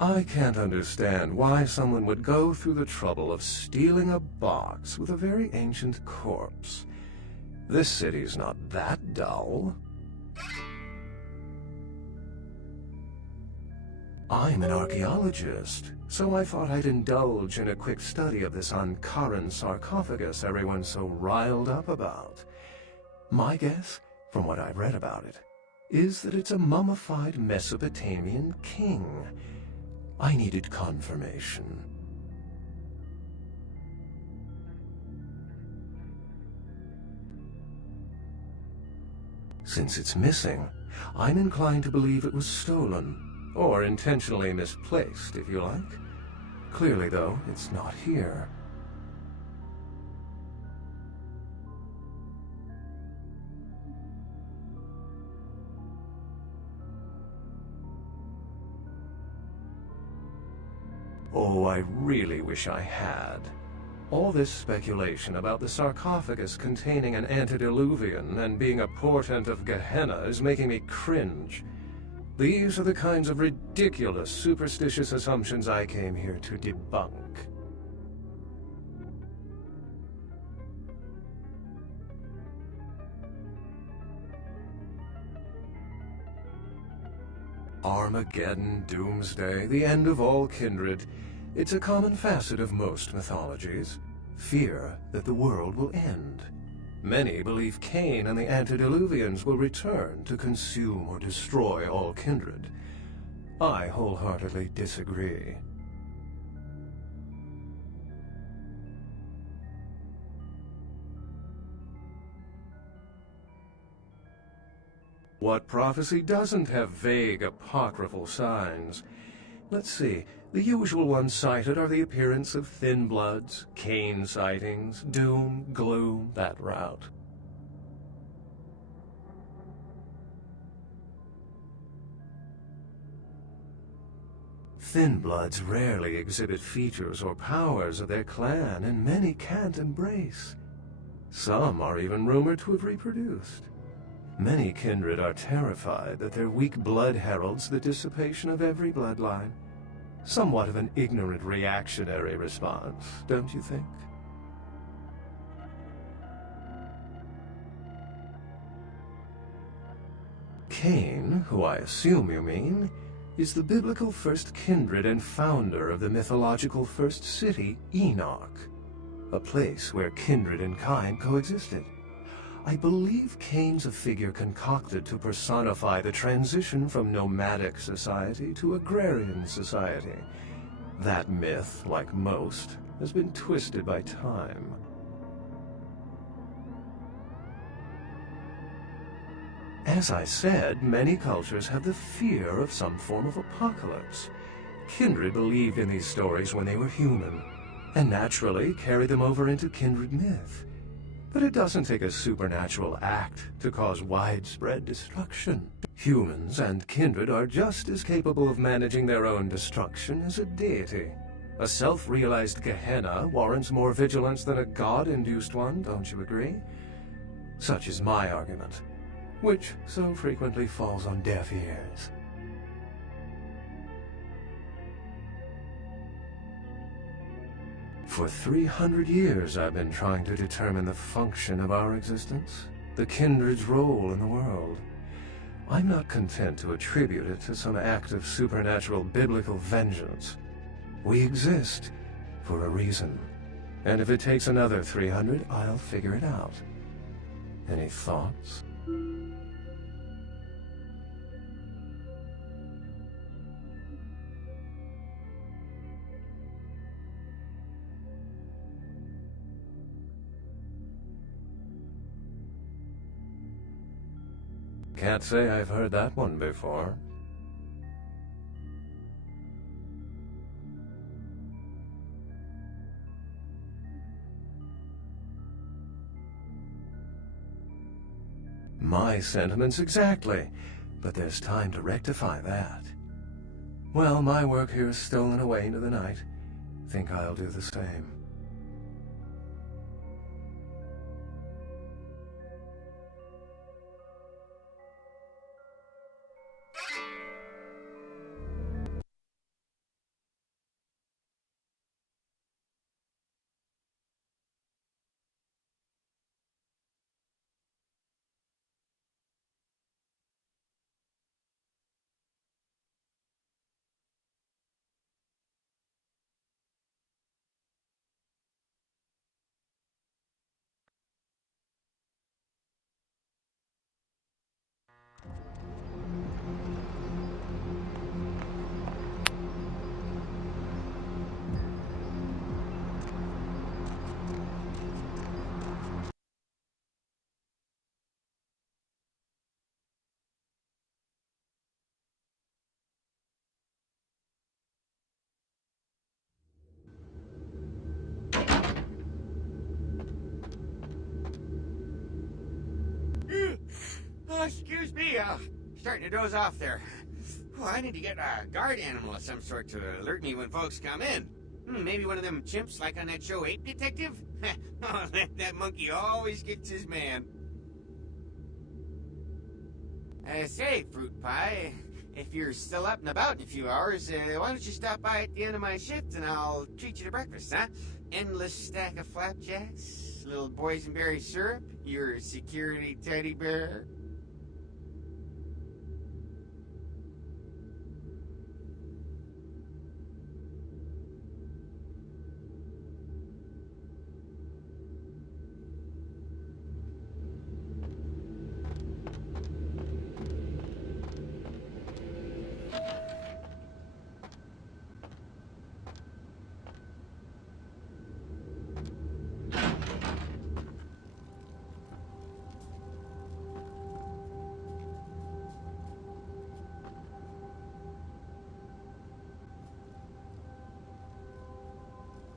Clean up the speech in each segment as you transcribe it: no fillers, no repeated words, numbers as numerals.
I can't understand why someone would go through the trouble of stealing a box with a very ancient corpse. This city's not that dull. I'm an archaeologist, so I thought I'd indulge in a quick study of this Ankaran sarcophagus everyone's so riled up about. My guess, from what I've read about it, is that it's a mummified Mesopotamian king. I needed confirmation. Since it's missing, I'm inclined to believe it was stolen, or intentionally misplaced, if you like. Clearly, though, it's not here. Oh, I really wish I had. All this speculation about the sarcophagus containing an antediluvian and being a portent of Gehenna is making me cringe. These are the kinds of ridiculous, superstitious assumptions I came here to debunk. Armageddon, doomsday, the end of all kindred. It's a common facet of most mythologies. Fear that the world will end. Many believe Cain and the antediluvians will return to consume or destroy all kindred. I wholeheartedly disagree. What prophecy doesn't have vague apocryphal signs? Let's see. The usual ones cited are the appearance of thin bloods, Cain sightings, doom, gloom, that route. Thin bloods rarely exhibit features or powers of their clan, and many can't embrace. Some are even rumored to have reproduced. Many kindred are terrified that their weak blood heralds the dissipation of every bloodline. Somewhat of an ignorant reactionary response, don't you think? Cain, who I assume you mean, is the biblical first kindred and founder of the mythological first city, Enoch, a place where kindred and kind coexisted. I believe Cain's a figure concocted to personify the transition from nomadic society to agrarian society. That myth, like most, has been twisted by time. As I said, many cultures have the fear of some form of apocalypse. Kindred believed in these stories when they were human, and naturally carried them over into kindred myth. But it doesn't take a supernatural act to cause widespread destruction. Humans and kindred are just as capable of managing their own destruction as a deity. A self-realized Gehenna warrants more vigilance than a god-induced one, don't you agree? Such is my argument, which so frequently falls on deaf ears. For 300 years I've been trying to determine the function of our existence, the kindred's role in the world. I'm not content to attribute it to some act of supernatural biblical vengeance. We exist for a reason, and if it takes another 300, I'll figure it out. Any thoughts? Can't say I've heard that one before. My sentiments exactly, but there's time to rectify that. Well, my work here is stolen away into the night. Think I'll do the same. Oh, excuse me, starting to doze off there. Oh, I need to get a guard animal of some sort to alert me when folks come in. Maybe one of them chimps like on that show Ape Detective? Oh, that monkey always gets his man. Say, Fruit Pie, if you're still up and about in a few hours, why don't you stop by at the end of my shift and I'll treat you to breakfast, huh? Endless stack of flapjacks, little boysenberry syrup, your security teddy bear.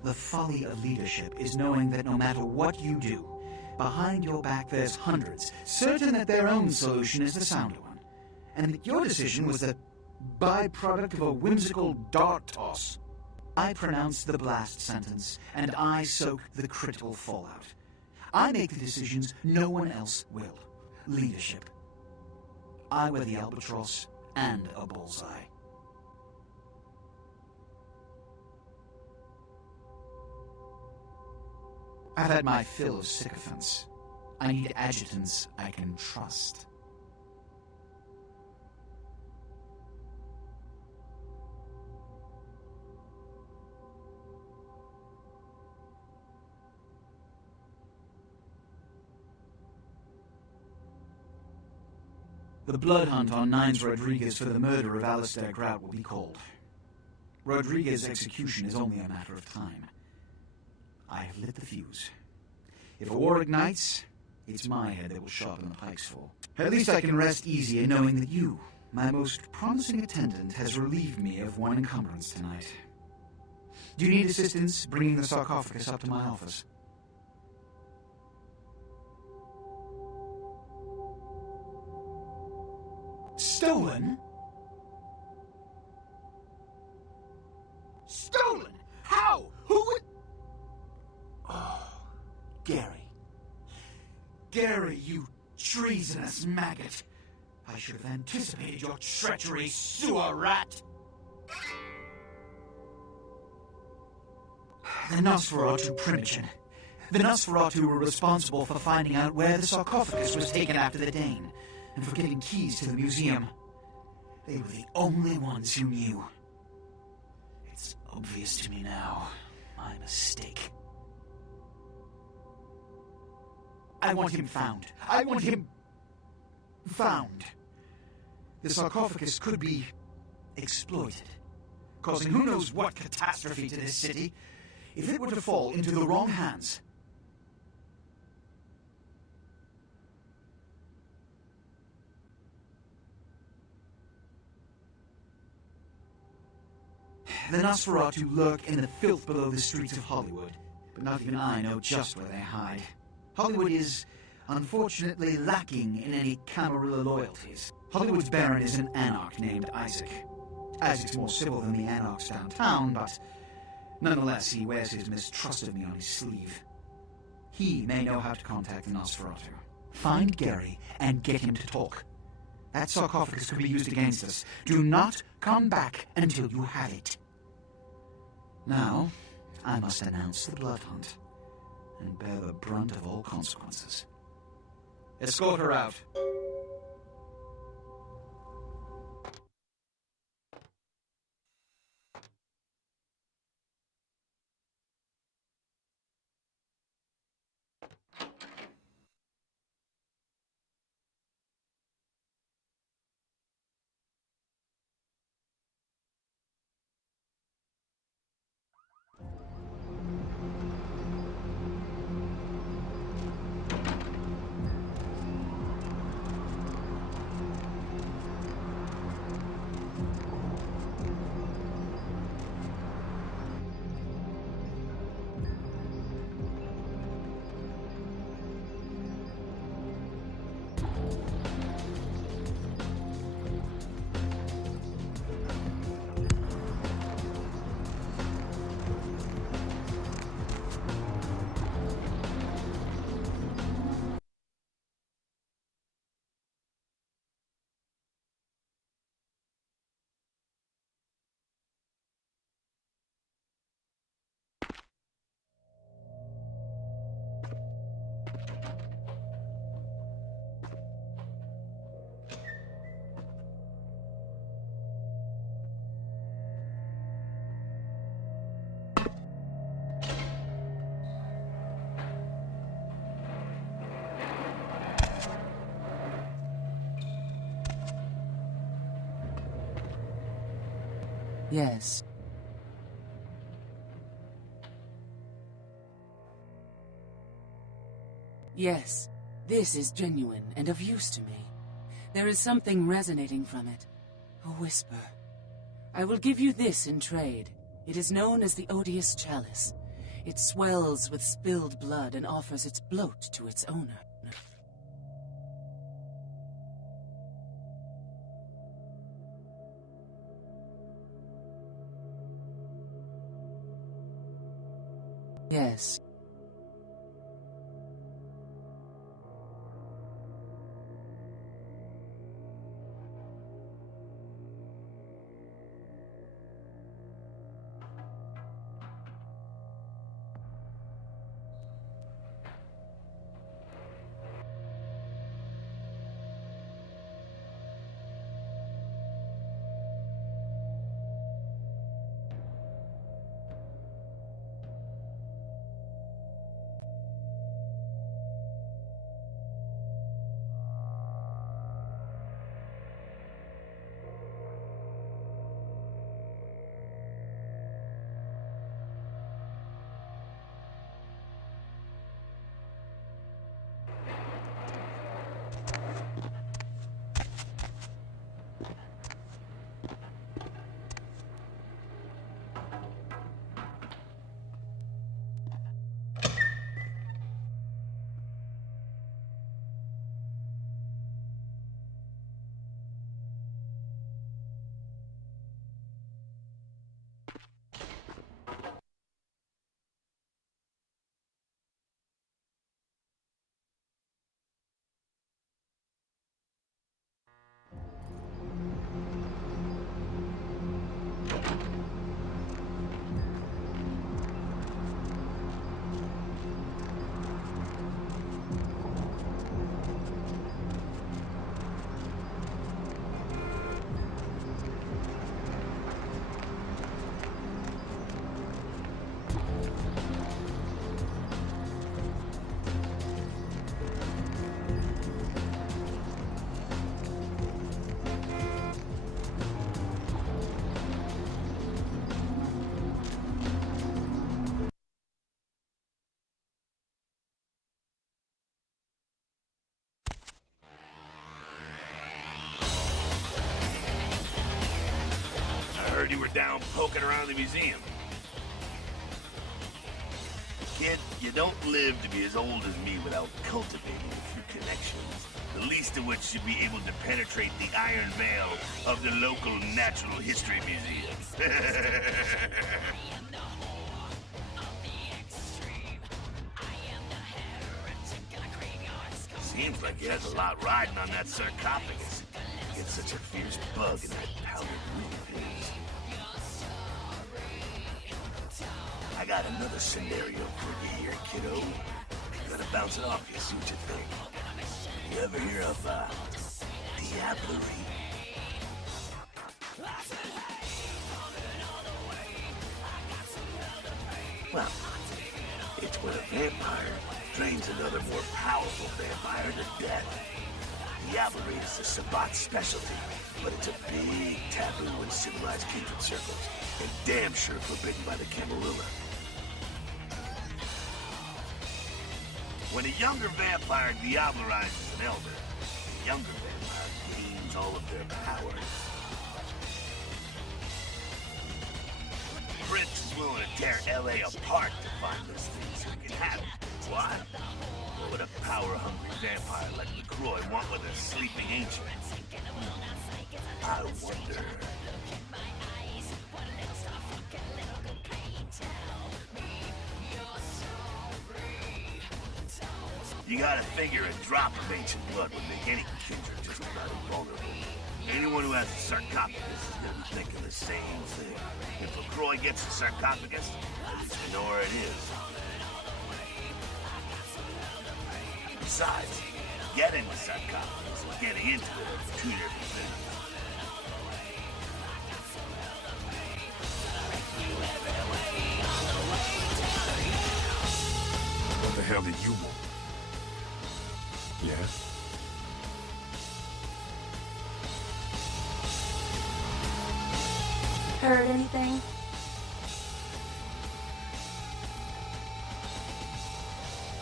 The folly of leadership is knowing that no matter what you do, behind your back there's hundreds, certain that their own solution is the sounder one, and that your decision was the byproduct of a whimsical dart toss. I pronounce the blast sentence, and I soak the critical fallout. I make the decisions no one else will. Leadership. I wear the albatross and a bullseye. I've had my fill of sycophants. I need adjutants I can trust. The blood hunt on Nines Rodriguez for the murder of Alistair Grout will be called. Rodriguez's execution is only a matter of time. I have lit the fuse. If a war ignites, it's my head they will sharpen the pikes for. At least I can rest easier knowing that you, my most promising attendant, has relieved me of one encumbrance tonight. Do you need assistance bringing the sarcophagus up to my office? Stolen? Stolen? How? Who would... Oh, Gary. Gary, you treasonous maggot. I should have anticipated your treachery, sewer rat. The Nosferatu Primogen. The Nosferatu were responsible for finding out where the sarcophagus was taken after the Dane, and for getting keys to the museum. They were the only ones who knew. It's obvious to me now. My mistake. I want him found. I want him found. The sarcophagus could be exploited, causing who knows what catastrophe to this city if it were to fall into the wrong hands. The Nosferatu lurk in the filth below the streets of Hollywood, but not even I know just where they hide. Hollywood is, unfortunately, lacking in any Camarilla loyalties. Hollywood's Baron is an anarch named Isaac. Isaac's more civil than the anarchs downtown, but nonetheless he wears his mistrust of me on his sleeve. He may know how to contact the Nosferatu. Find Gary and get him to talk. That sarcophagus could be used against us. Do not come back until you have it. Now, I must announce the blood hunt and bear the brunt of all consequences. Escort her out. Yes. Yes, this is genuine and of use to me. There is something resonating from it. A whisper. I will give you this in trade. It is known as the Odious Chalice. It swells with spilled blood and offers its bloat to its owner. Yes. I heard you were down poking around the museum. Kid, you don't live to be as old as me without cultivating a few connections, the least of which should be able to penetrate the iron veil of the local Natural History Museum. Seems like he has a lot riding on that sarcophagus. It's such a fierce bug in that powdered room of his. I got another scenario for you here, kiddo. I'm gonna bounce it off you, see what you think. You ever hear of, diablerie? Well, it's when a vampire drains another more powerful vampire to death. Diablerie is the Sabbat's specialty, but it's a big taboo in civilized kindred circles, and damn sure forbidden by the Camarilla. When a younger vampire diablerizes an elder, the younger vampire gains all of their powers. Fritz is willing to tear L.A. apart to find this thing so he can have it. Why? What would a power-hungry vampire like LaCroix want with a sleeping ancient? I wonder. You gotta figure a drop of ancient blood would make any kindred just about invulnerable. Anyone who has a sarcophagus is gonna be thinking the same thing. If LaCroix gets a sarcophagus, at least we know where it is. Besides, getting the sarcophagus and getting into it are two different things. What the hell did you want? Yes? Heard anything?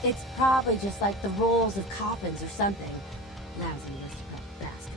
It's probably just like the rolls of coffins or something. Lousy aristocrat bastard.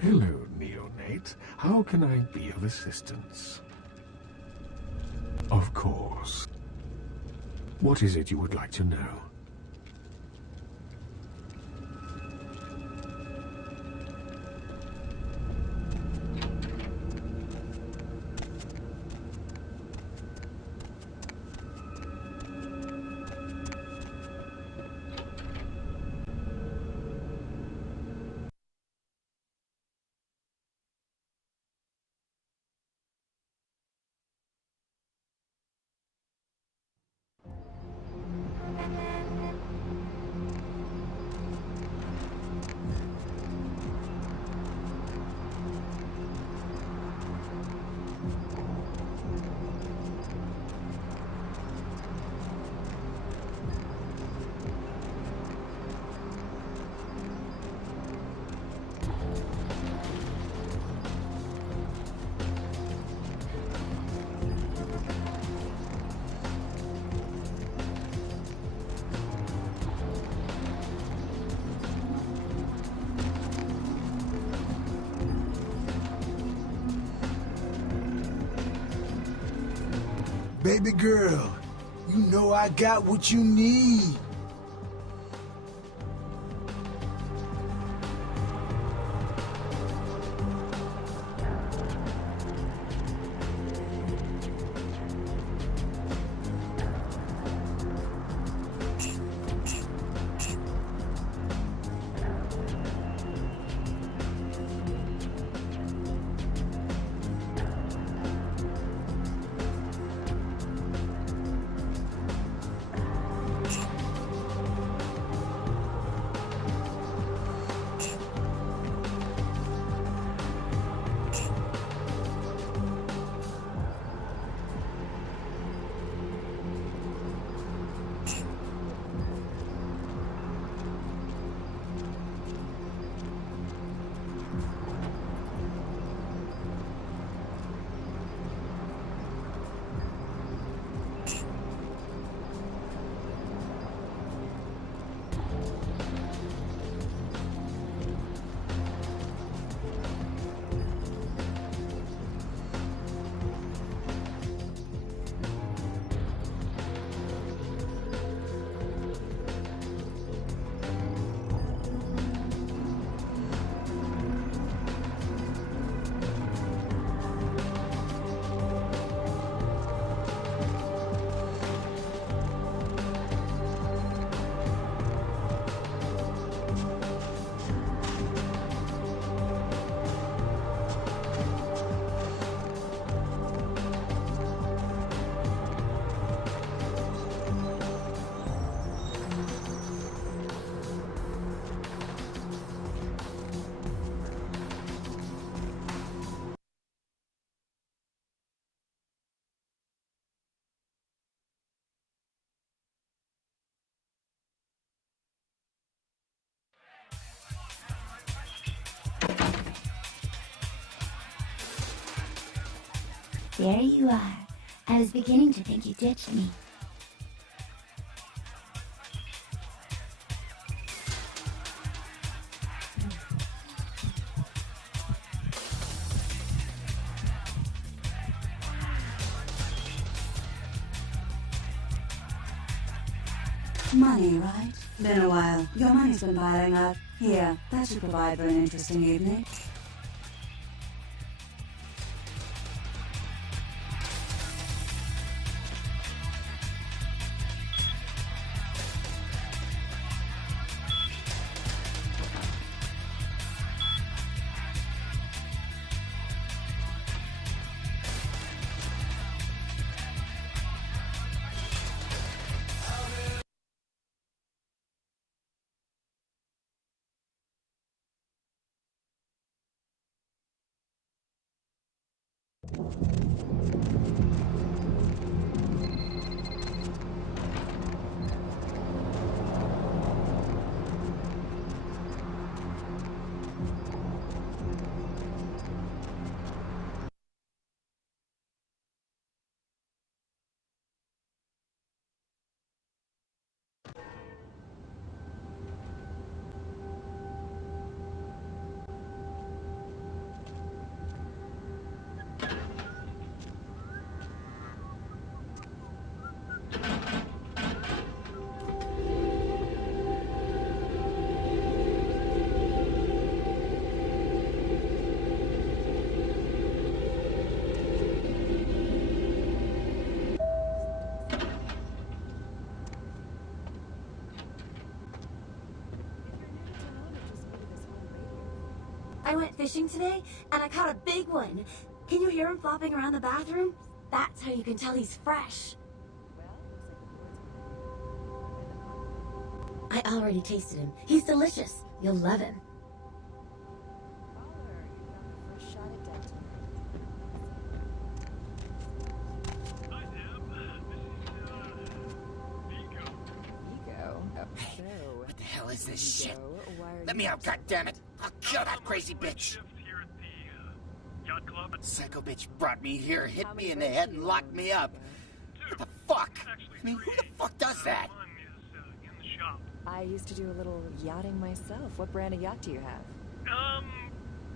Hello, neonate. How can I be of assistance? Of course. What is it you would like to know? Baby girl, you know I got what you need. There you are. I was beginning to think you ditched me. Money, right? Been a while. Your money's been piling up. Here, that should provide for an interesting evening. I went fishing today, and I caught a big one. Can you hear him flopping around the bathroom? That's how you can tell he's fresh. I already tasted him. He's delicious. You'll love him. What the hell is this shit? Let me out, goddammit! I'll kill that crazy bitch! Psycho bitch brought me here, hit me in the head, and locked me up. What the fuck? I mean, who the fuck does that? I used to do a little yachting myself. What brand of yacht do you have?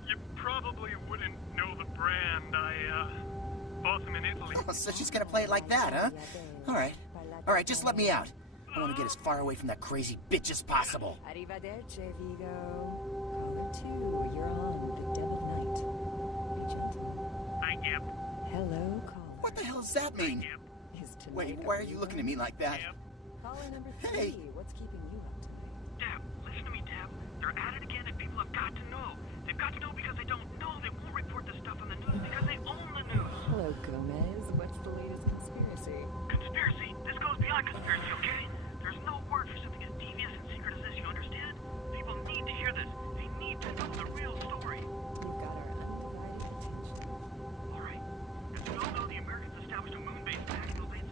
You probably wouldn't know the brand. I bought them in Italy. Oh, so she's gonna play it like that, huh? Alright, just let me out. I want to get as far away from that crazy bitch as possible. Arrivederci, Vigo. Caller 2, you're on the Dead of Night. Agent. Hi, Gip. Hello, caller. What the hell does that mean? Wait, why are you looking at me like that? Caller number 3, Hey. what's keeping you up tonight? Deb, listen to me, Deb. They're at it again, and people have got to know. They've got to know because they don't know. They won't report the stuff on the news because they own the news. Hello, Gomez. What's the latest conspiracy? Conspiracy? This goes beyond conspiracy, okay? There's no word for something as devious and secret as this, you understand? People need to hear this. They need to know the real story. You've got our undivided attention. All right. As we all know, the Americans established a moon base back in the late...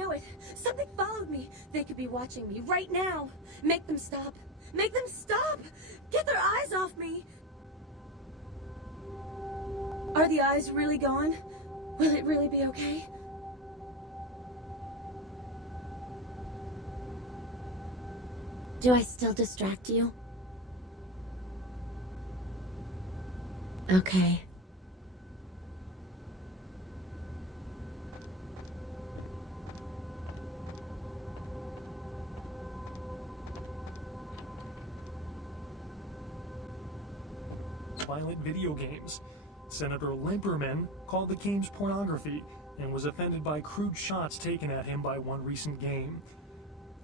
know it. Something followed me. They could be watching me right now. Make them stop. Make them stop! Get their eyes off me! Are the eyes really gone? Will it really be okay? Do I still distract you? Okay. Violent video games. Senator Limperman called the games pornography and was offended by crude shots taken at him by one recent game.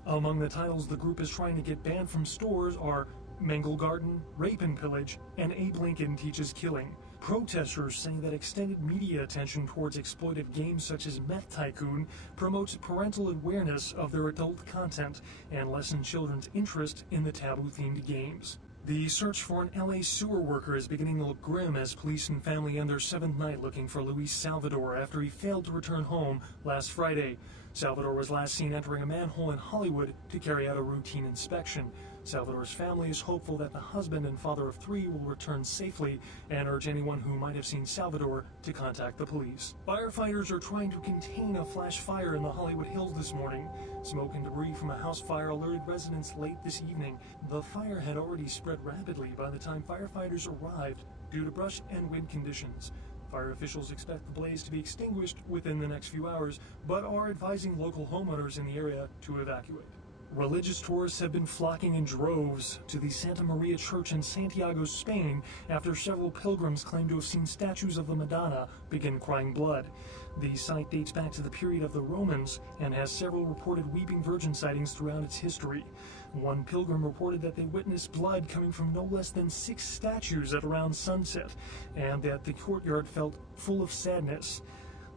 Among the titles the group is trying to get banned from stores are Mangle Garden, Rape and Pillage, and Abe Lincoln Teaches Killing. Protesters saying that extended media attention towards exploitive games such as Meth Tycoon promotes parental awareness of their adult content and lessens children's interest in the taboo-themed games. The search for an LA sewer worker is beginning to look grim as police and family end their 7th night looking for Luis Salvador after he failed to return home last Friday. Salvador was last seen entering a manhole in Hollywood to carry out a routine inspection. Salvador's family is hopeful that the husband and father of 3 will return safely and urge anyone who might have seen Salvador to contact the police. Firefighters are trying to contain a flash fire in the Hollywood Hills this morning. Smoke and debris from a house fire alerted residents late this evening. The fire had already spread rapidly by the time firefighters arrived due to brush and wind conditions. Fire officials expect the blaze to be extinguished within the next few hours, but are advising local homeowners in the area to evacuate. Religious tourists have been flocking in droves to the Santa Maria Church in Santiago, Spain, after several pilgrims claim to have seen statues of the Madonna begin crying blood. The site dates back to the period of the Romans and has several reported Weeping Virgin sightings throughout its history. One pilgrim reported that they witnessed blood coming from no less than 6 statues at around sunset, and that the courtyard felt full of sadness.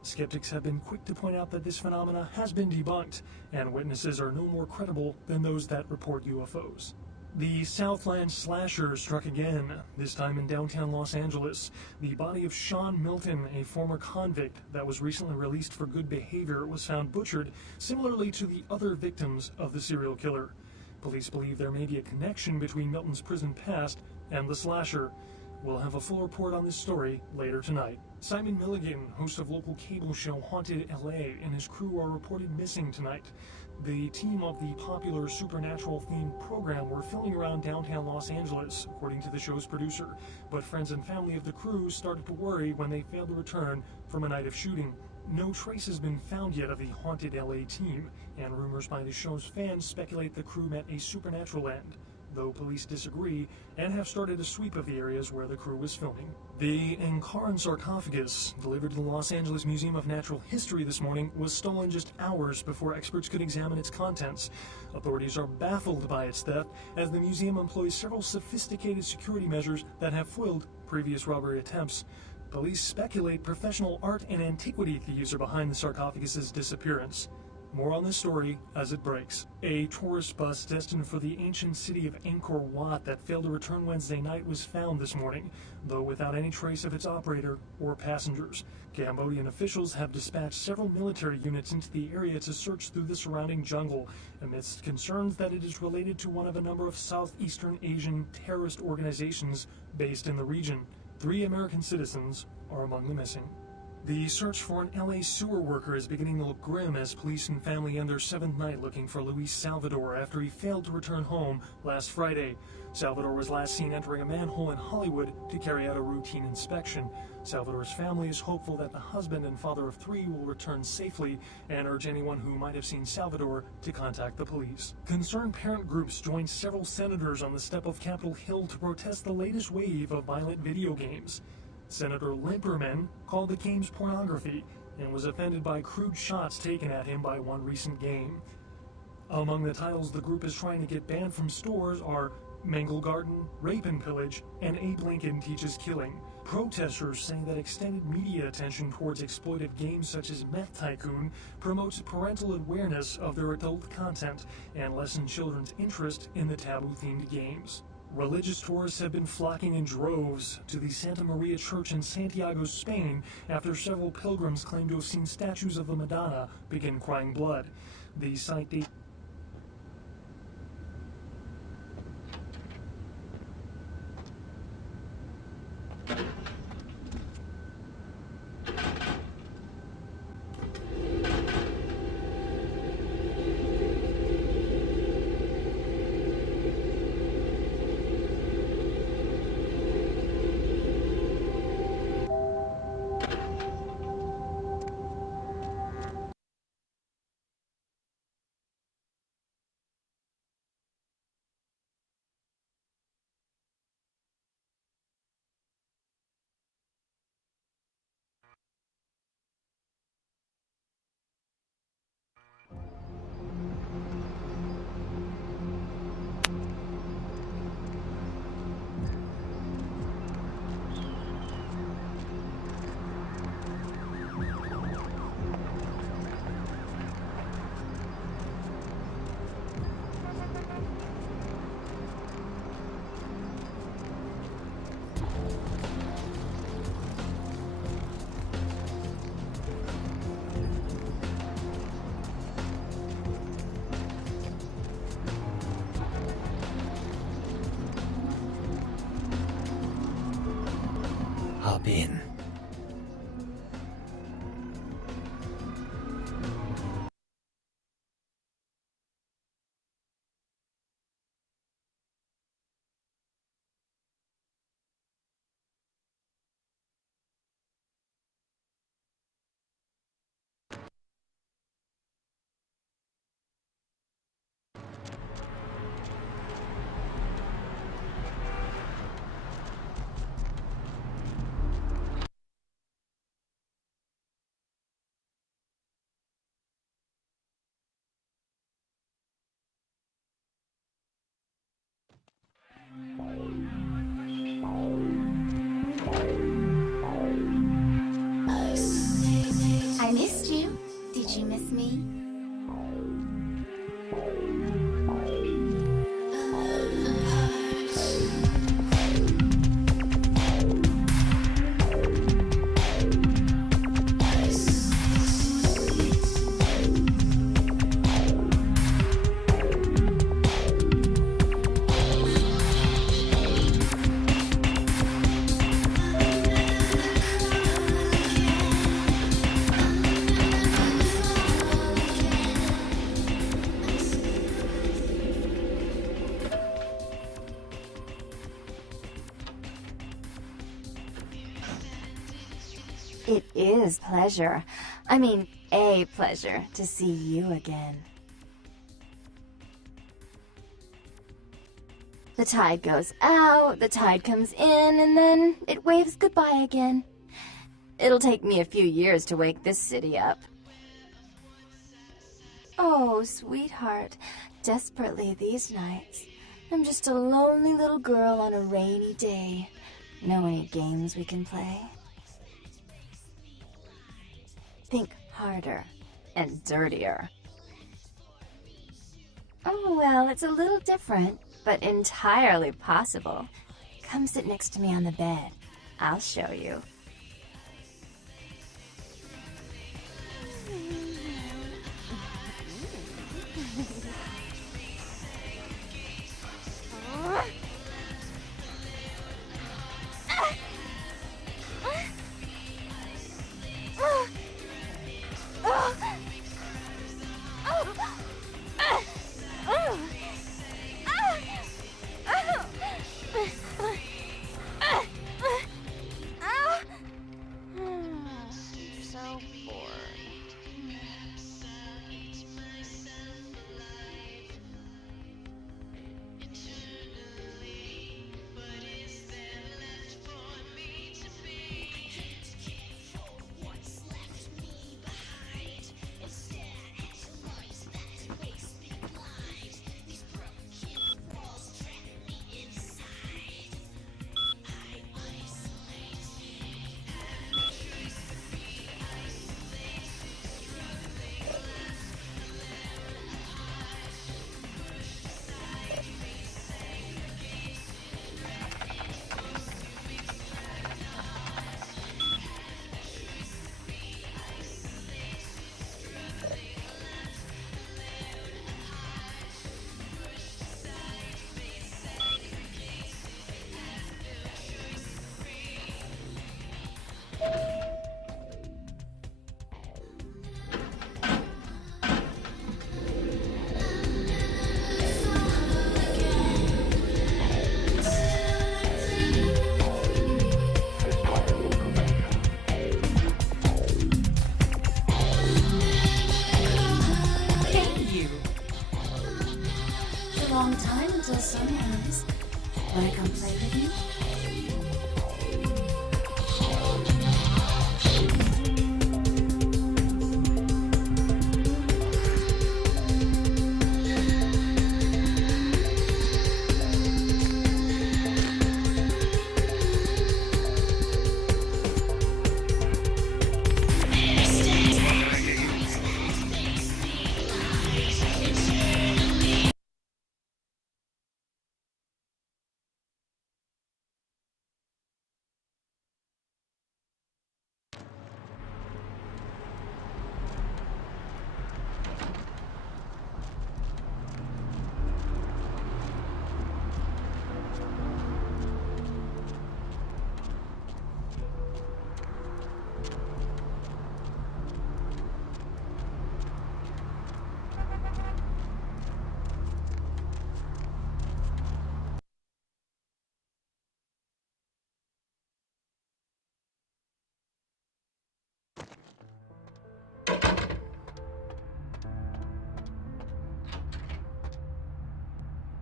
Skeptics have been quick to point out that this phenomena has been debunked, and witnesses are no more credible than those that report UFOs. The Southland slasher struck again, this time in downtown Los Angeles. The body of Sean Milton, a former convict that was recently released for good behavior, was found butchered, similarly to the other victims of the serial killer. Police believe there may be a connection between Milton's prison past and the slasher. We'll have a full report on this story later tonight. Simon Milligan, host of local cable show Haunted LA, and his crew are reported missing tonight. The team of the popular supernatural-themed program were filming around downtown Los Angeles, according to the show's producer, but friends and family of the crew started to worry when they failed to return from a night of shooting. No trace has been found yet of the Haunted LA team, and rumors by the show's fans speculate the crew met a supernatural end, though police disagree and have started a sweep of the areas where the crew was filming. The Encaran sarcophagus, delivered to the Los Angeles Museum of Natural History this morning, was stolen just hours before experts could examine its contents. Authorities are baffled by its theft, as the museum employs several sophisticated security measures that have foiled previous robbery attempts. Police speculate professional art and antiquity thieves are behind the sarcophagus's disappearance. More on this story as it breaks. A tourist bus destined for the ancient city of Angkor Wat that failed to return Wednesday night was found this morning, though without any trace of its operator or passengers. Cambodian officials have dispatched several military units into the area to search through the surrounding jungle, amidst concerns that it is related to one of a number of Southeastern Asian terrorist organizations based in the region. 3 American citizens are among the missing. The search for an LA sewer worker is beginning to look grim as police and family end their 7th night looking for Luis Salvador after he failed to return home last Friday. Salvador was last seen entering a manhole in Hollywood to carry out a routine inspection. Salvador's family is hopeful that the husband and father of 3 will return safely and urge anyone who might have seen Salvador to contact the police. Concerned parent groups joined several senators on the step of Capitol Hill to protest the latest wave of violent video games. Senator Limperman called the games pornography and was offended by crude shots taken at him by one recent game. Among the titles the group is trying to get banned from stores are Mangle Garden, Rape and Pillage, and Abe Lincoln Teaches Killing. Protesters saying that extended media attention towards exploitive games such as Meth Tycoon promotes parental awareness of their adult content and lessens children's interest in the taboo-themed games. Religious tourists have been flocking in droves to the Santa Maria Church in Santiago, Spain, after several pilgrims claim to have seen statues of the Madonna begin crying blood. The site date Hop in. I missed you. Did you miss me? It is pleasure. I mean, a pleasure to see you again. The tide goes out, the tide comes in, and then it waves goodbye again. It'll take me a few years to wake this city up. Oh, sweetheart, desperately these nights. I'm just a lonely little girl on a rainy day. Know any games we can play? Think harder and dirtier. Oh, well, it's a little different, but entirely possible. Come sit next to me on the bed. I'll show you.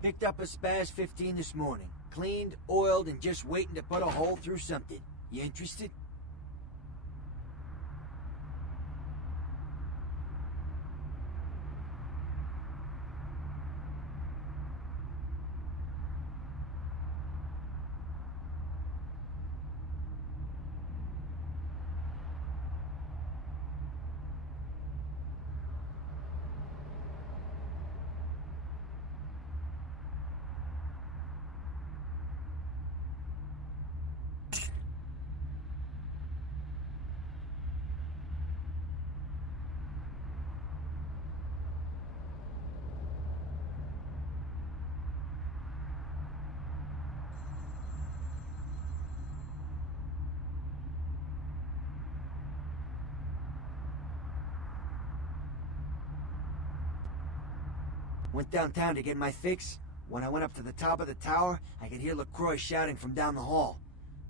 Picked up a Spaz 15 this morning. Cleaned, oiled, and just waiting to put a hole through something. You interested? Went downtown to get my fix. When I went up to the top of the tower, I could hear LaCroix shouting from down the hall.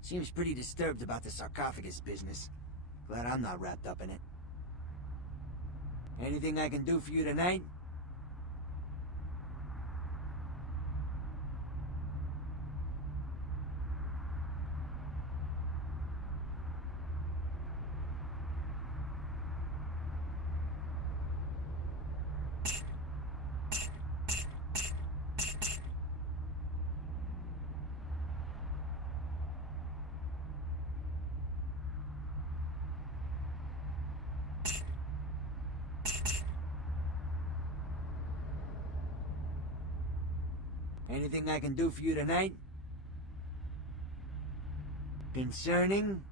Seems pretty disturbed about the sarcophagus business. Glad I'm not wrapped up in it. Anything I can do for you tonight? Anything I can do for you tonight? Concerning?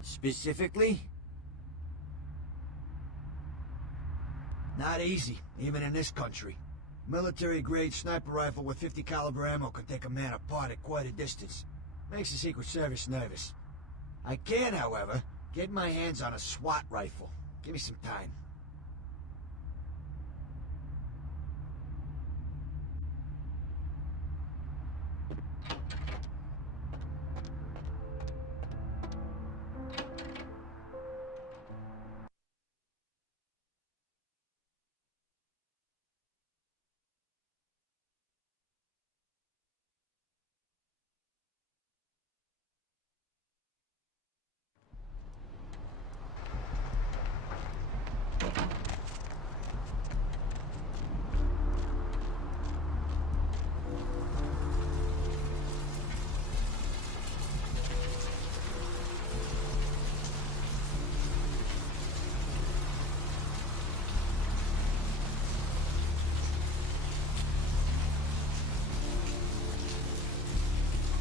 Specifically? Not easy, even in this country. Military-grade sniper rifle with 50 caliber ammo can take a man apart at quite a distance. Makes the Secret Service nervous. I can, however, get my hands on a SWAT rifle. Give me some time.